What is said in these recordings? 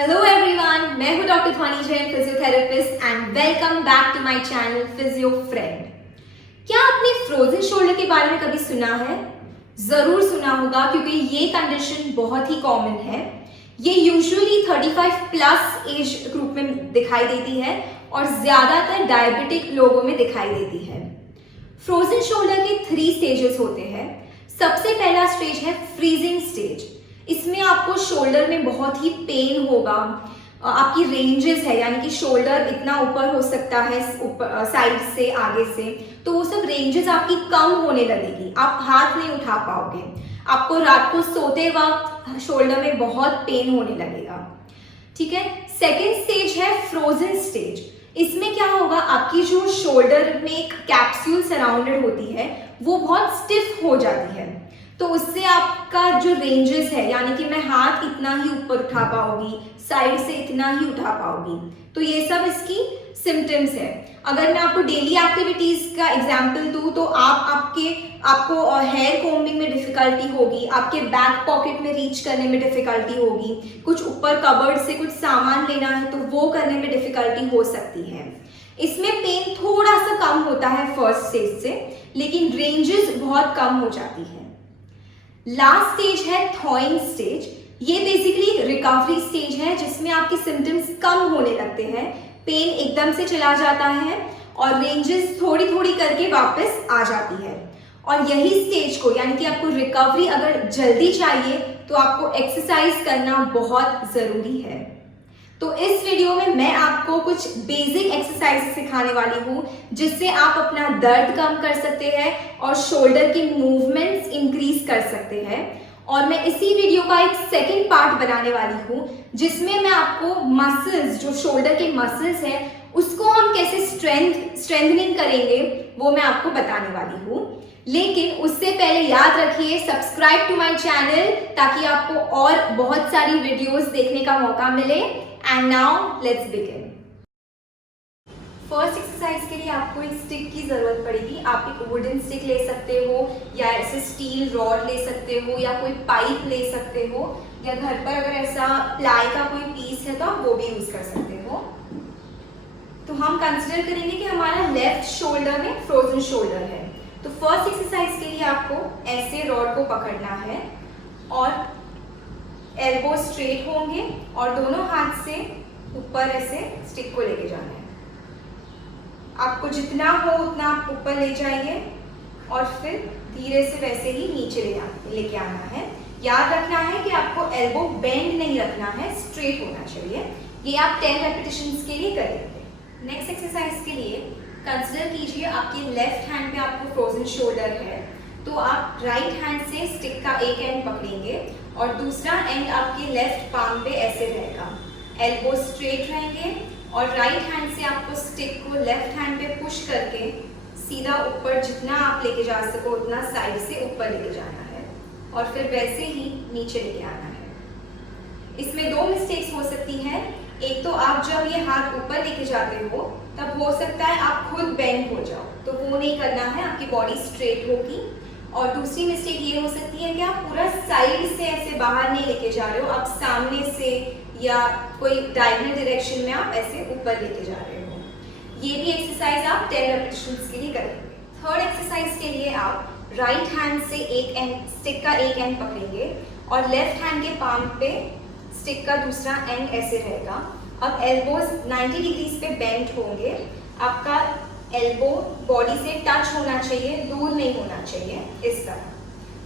Hello everyone, मैं हूं doctor Dhwani Jain, physiotherapist and welcome back to my channel physio friend. क्या आपने फ्रोजन शोल्डर के बारे में कभी सुना है? जरूर सुना होगा क्योंकि ये कंडीशन बहुत ही कॉमन है। ये यूजुअली 35 प्लस एज ग्रुप में दिखाई देती है और ज्यादातर डायबिटिक लोगों में दिखाई देती है। फ्रोजन शोल्डर के 3 स्टेजेस होते हैं। सबसे पहला स्टेज है फ्रीजिंग स्टेज। इसमें आपको शोल्डर में बहुत ही पेन होगा। आपकी रेंजेस है, यानी कि शोल्डर इतना ऊपर हो सकता है साइड से, आगे से, तो वो सब रेंजेस आपकी कम होने लगेगी। आप हाथ नहीं उठा पाओगे। आपको रात को सोते वक्त शोल्डर में बहुत पेन होने लगेगा। ठीक है। सेकेंड स्टेज है फ्रोजन स्टेज। इसमें क्या होगा, आपकी जो शोल्डर में एक कैप्सूल सराउंडेड होती है वो बहुत स्टिफ हो जाती है, तो उससे आपका जो रेंजेस है, यानी कि मैं हाथ इतना ही ऊपर उठा पाऊंगी, साइड से इतना ही उठा पाऊंगी, तो ये सब इसकी सिम्टम्स है। अगर मैं आपको डेली एक्टिविटीज का एग्जांपल दूं तो आपको हेयर कोम्बिंग में डिफिकल्टी होगी, आपके बैक पॉकेट में रीच करने में डिफिकल्टी होगी, कुछ ऊपर कबर्ड से कुछ सामान लेना है तो वो करने में डिफिकल्टी हो सकती है। इसमें पेन थोड़ा सा कम होता है फर्स्ट स्टेज से, लेकिन रेंजेस बहुत कम हो जाती है। लास्ट स्टेज है थॉइंग स्टेज। ये बेसिकली रिकवरी स्टेज है जिसमें आपके सिम्टम्स कम होने लगते हैं, पेन एकदम से चला जाता है और रेंजेस थोड़ी थोड़ी करके वापस आ जाती है। और यही स्टेज को, यानी कि आपको रिकवरी अगर जल्दी चाहिए तो आपको एक्सरसाइज करना बहुत जरूरी है। तो इस वीडियो में मैं आपको कुछ बेसिक एक्सरसाइज सिखाने वाली हूँ जिससे आप अपना दर्द कम कर सकते हैं और शोल्डर की मूवमेंट्स इंक्रीज कर सकते हैं। और मैं इसी वीडियो का एक सेकंड पार्ट बनाने वाली हूँ जिसमें मैं आपको मसल्स, जो शोल्डर के मसल्स हैं, उसको हम कैसे स्ट्रेंथनिंग करेंगे वो मैं आपको बताने वाली हूँ। लेकिन उससे पहले याद रखिए, सब्सक्राइब टू माय चैनल ताकि आपको और बहुत सारी वीडियोस देखने का मौका मिले। And now let's begin. First exercise के लिए आपको एक स्टिक की जरूरत पड़ेगी। आप एक वुडन स्टिक ले सकते हो या ऐसे स्टील रॉड ले सकते हो या कोई पाइप ले सकते हो, या घर पर अगर ऐसा प्लाई का कोई पीस है तो आप वो भी यूज कर सकते हो। तो हम कंसिडर करेंगे कि हमारा लेफ्ट शोल्डर में फ्रोजन शोल्डर है। तो फर्स्ट एक्सरसाइज के लिए आपको ऐसे रॉड को पकड़ना है और एल्बो स्ट्रेट होंगे और दोनों हाथ से ऊपर ऐसे स्टिक को लेके जाना है। आपको जितना हो उतना आप ऊपर ले जाइए और फिर धीरे से वैसे ही नीचे लेके आना है। याद रखना है कि आपको एल्बो बेंड नहीं रखना है, स्ट्रेट होना चाहिए। ये आप 10 रेपिटेशंस के लिए करेंगे। नेक्स्ट एक्सरसाइज के लिए कंसिडर कीजिए आपके लेफ्ट हैंड पे आपको फ्रोजन शोल्डर है, तो आप राइट हैंड से स्टिक का एक एंड पकड़ेंगे और दूसरा एंड आपके लेफ्ट पाम पे ऐसे रहेगा। एल्बो स्ट्रेट रहेंगे और राइट हैंड से आपको स्टिक को लेफ्ट हैंड पे पुश करके सीधा ऊपर, जितना आप लेके जा सको उतना साइड से ऊपर लेके जाना है और फिर वैसे ही नीचे लेके आना है। इसमें 2 मिस्टेक्स हो सकती हैं। एक तो आप जब ये हाथ ऊपर लेके जाते हो तब हो सकता है आप खुद बेंड हो जाओ, तो वो नहीं करना है, आपकी बॉडी स्ट्रेट होगी। और दूसरी मिस्टेक ये हो सकती है कि आप पूरा साइड से ऐसे बाहर नहीं लेके जा रहे हो, आप सामने से या कोई डायगोनल डायरेक्शन में आप ऐसे ऊपर लेके जा रहे हो। ये भी एक्सरसाइज आप 10 रेपिटेशंस के लिए करेंगे। थर्ड एक्सरसाइज के लिए आप राइट हैंड से एक एंड, स्टिक का एक एंड पकड़ेंगे और लेफ्ट हैंड के पाम पे स्टिक का दूसरा एंड ऐसे रहेगा। अब एल्बोज 90 डिग्रीज पे बेंड होंगे। आपका एल्बो बॉडी से टच होना चाहिए, दूर नहीं होना चाहिए, इस तरह।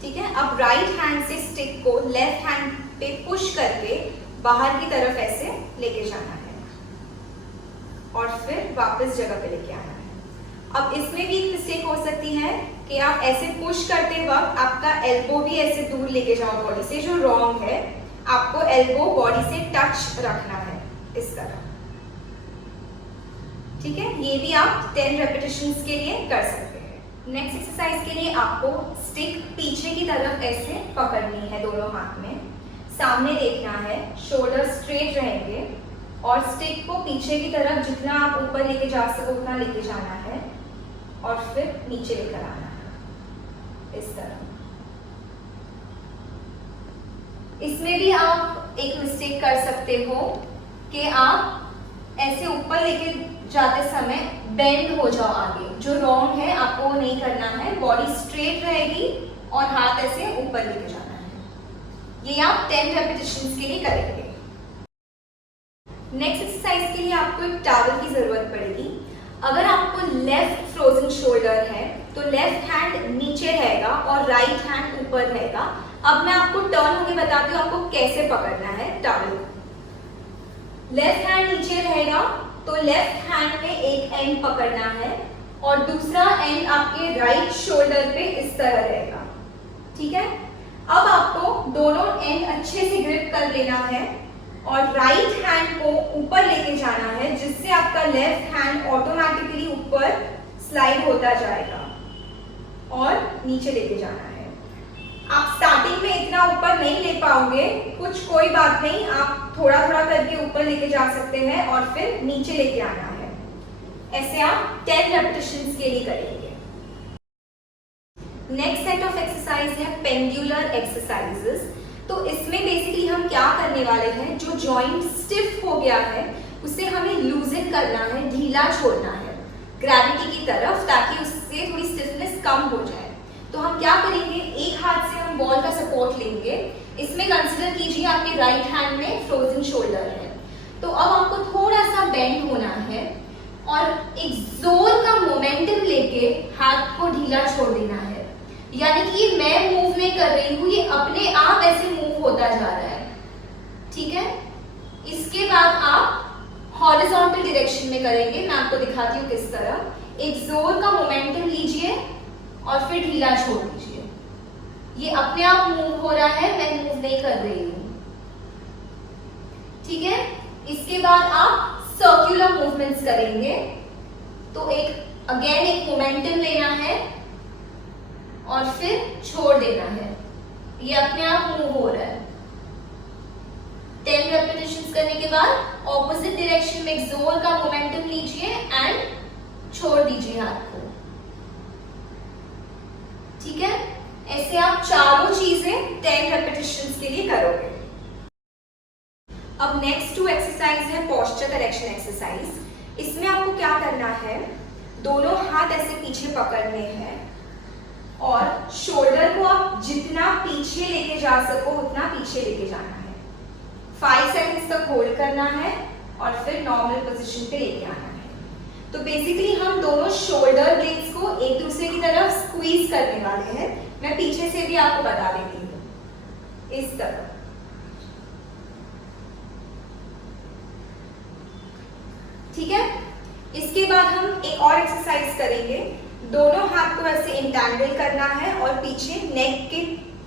ठीक है। अब राइट हैंड से स्टिक को लेफ्ट हैंड पे पुश करके बाहर की तरफ ऐसे लेके जाना है और फिर वापस जगह पे लेके आना है। अब इसमें भी एक मिस्टेक हो सकती है कि आप ऐसे पुश करते वक्त आपका एल्बो भी ऐसे दूर लेके जाओ बॉडी से, जो रॉन्ग है। आपको एल्बो बॉडी से टच रखना है, इस तरह। ठीक है। ये भी आप 10 रेपिटेशंस के लिए कर सकते हैं। नेक्स्ट एक्सरसाइज के लिए आपको स्टिक पीछे की तरफ ऐसे पकड़नी है, दोनों हाथ में सामने देखना है, शोल्डर स्ट्रेट रहेंगे और स्टिक को पीछे की तरफ जितना आप ऊपर लेके जा सको उतना लेके जाना है और फिर नीचे लेकर आना है, इस तरह। इसमें भी आप आप एक मिस्टेक कर सकते हो कि आप ऐसे ऊपर लेके जाते समय बेंड हो जाओ आगे, जो रॉन्ग है आपको वो नहीं करना है। बॉडी स्ट्रेट रहेगी और हाथ ऐसे ऊपर लेके जाना है। ये आप 10 रेपिटेशंस के लिए करेंगे। नेक्स्ट एक्सरसाइज के लिए आपको एक टॉवल की जरूरत पड़ेगी। अगर आपको लेफ्ट फ्रोजन शोल्डर है तो लेफ्ट हैंड नीचे रहेगा और राइट हैंड ऊपर रहेगा। अब मैं आपको टर्न होके बताती हूँ आपको कैसे पकड़ना है टॉवल को। लेफ्ट हैंड नीचे रहेगा तो लेफ्ट हैंड में एक एंड पकड़ना है और दूसरा एंड आपके राइट शोल्डर पे इस तरह रहेगा, ठीक है। अब आपको दोनों एंड अच्छे से ग्रिप कर लेना है और राइट हैंड को ऊपर लेके जाना है, जिससे आपका लेफ्ट हैंड ऑटोमेटिकली ऊपर स्लाइड होता जाएगा और नीचे लेके जाना है। आप स्टार्टिंग में इतना ऊपर नहीं ले पाओगे, कोई बात नहीं, आप थोड़ा थोड़ा करके ऊपर लेके जा सकते हैं और फिर नीचे लेके आना है। ऐसे आप 10 रेपिटेशंस के लिए करेंगे। नेक्स्ट सेट ऑफ एक्सरसाइज है पेंडुलर एक्सरसाइजेस। तो इसमें बेसिकली हम क्या करने वाले हैं, जो जॉइंट स्टिफ हो गया है उसे हमें लूजन करना है, ढीला छोड़ना है ग्रेविटी की तरफ, ताकि उससे थोड़ी स्टिफनेस कम हो जाए। तो हम क्या करेंगे, एक हाथ से हम बॉल का सपोर्ट लेंगे। इसमें कंसिडर कीजिए आपके राइट हैंड में फ्रोजन शोल्डर है। तो अब आपको थोड़ा सा बेंड होना है और एक जोर का मोमेंटम लेके हाथ को ढीला छोड़ देना है। यानी कि ये मैं मूव नहीं कर रही हूँ, ये अपने आप ऐसे मूव होता जा रहा है, ठीक है। इसके बाद आप हॉरिजॉन्टल डायरेक्शन में करेंगे। मैं आपको दिखाती हूँ किस तरह। एक जोर का मोमेंटम लीजिए और फिर ढीला छोड़ दीजिए। ये अपने आप मूव हो रहा है, मैं मूव नहीं कर रही हूँ, ठीक है। इसके बाद आप सर्कुलर मूवमेंट्स करेंगे। तो एक अगेन एक मोमेंटम लेना है और फिर छोड़ देना है, ये अपने आप मूव हो रहा है। 10 रेपिटेशंस करने के बाद ऑपोजिट डायरेक्शन में एक जोर का मोमेंटम लीजिए एंड छोड़ दीजिए हाथ को, ठीक है। ऐसे आप चारों चीजें 10 रेपिटेशंस के लिए करोगे। अब नेक्स्ट 2 एक्सरसाइज है पोस्चर करेक्शन एक्सरसाइज। इसमें आपको क्या करना है, दोनों हाथ ऐसे पीछे पकड़ने हैं और शोल्डर को आप जितना पीछे लेके जा सको उतना पीछे लेके जाना है। 5 सेकंड्स तक होल्ड करना है और फिर नॉर्मल पोजीशन पे लेके आना है। तो बेसिकली हम दोनों शोल्डर ब्लेड्स को एक दूसरे की तरफ स्क्वीज करने वाले हैं। मैं पीछे से भी आपको बता देती हूँ, इस तरह, ठीक है। इसके बाद हम एक और एक्सरसाइज करेंगे। दोनों हाथ को ऐसे इंटैंगल करना है और पीछे नेक के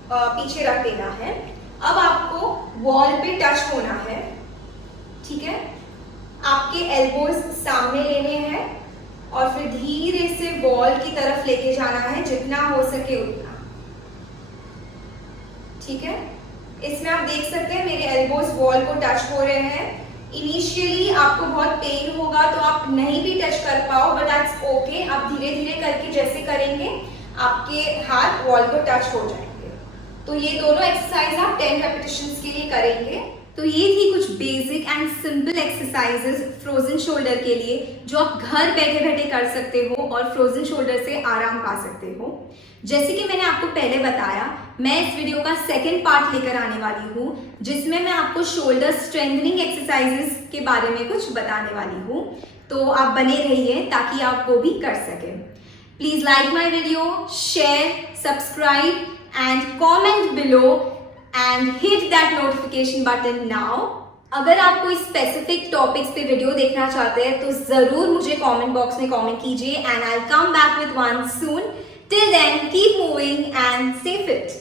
पीछे रख देना है। अब आपको वॉल पे टच होना है, ठीक है। आपके एल्बोज सामने लेने हैं और फिर धीरे से वॉल की तरफ लेके जाना है, जितना हो सके उतना, ठीक है। इसमें आप देख सकते हैं मेरे एल्बोज वॉल को टच हो रहे हैं। इनिशियली आपको बहुत पेन होगा तो आप नहीं भी टच कर पाओ, बट दैट्स ओके। आप धीरे धीरे करके जैसे करेंगे आपके हाथ वॉल को टच हो जाएंगे। तो ये दोनों एक्सरसाइज आप 10 रेपिटेशंस के लिए करेंगे। तो ये थी कुछ basic and simple exercises frozen shoulder के लिए, जो आप घर बैठे बैठे कर सकते हो और फ्रोजन शोल्डर से आराम पा सकते हो। जैसे कि मैंने आपको पहले बताया, मैं इस वीडियो का सेकंड पार्ट लेकर आने वाली हूँ, जिसमें मैं आपको शोल्डर स्ट्रेंथनिंग एक्सरसाइजेस के बारे में कुछ बताने वाली हूँ। तो आप बने रहिए ताकि आप वो भी कर सकें। Please like my video, share, subscribe and comment below and hit that notification button now. अगर आप कोई स्पेसिफिक टॉपिक्स पे वीडियो देखना चाहते हैं तो जरूर मुझे कमेंट बॉक्स में कमेंट कीजिए and I will come back with one soon. Till then, keep moving and stay fit.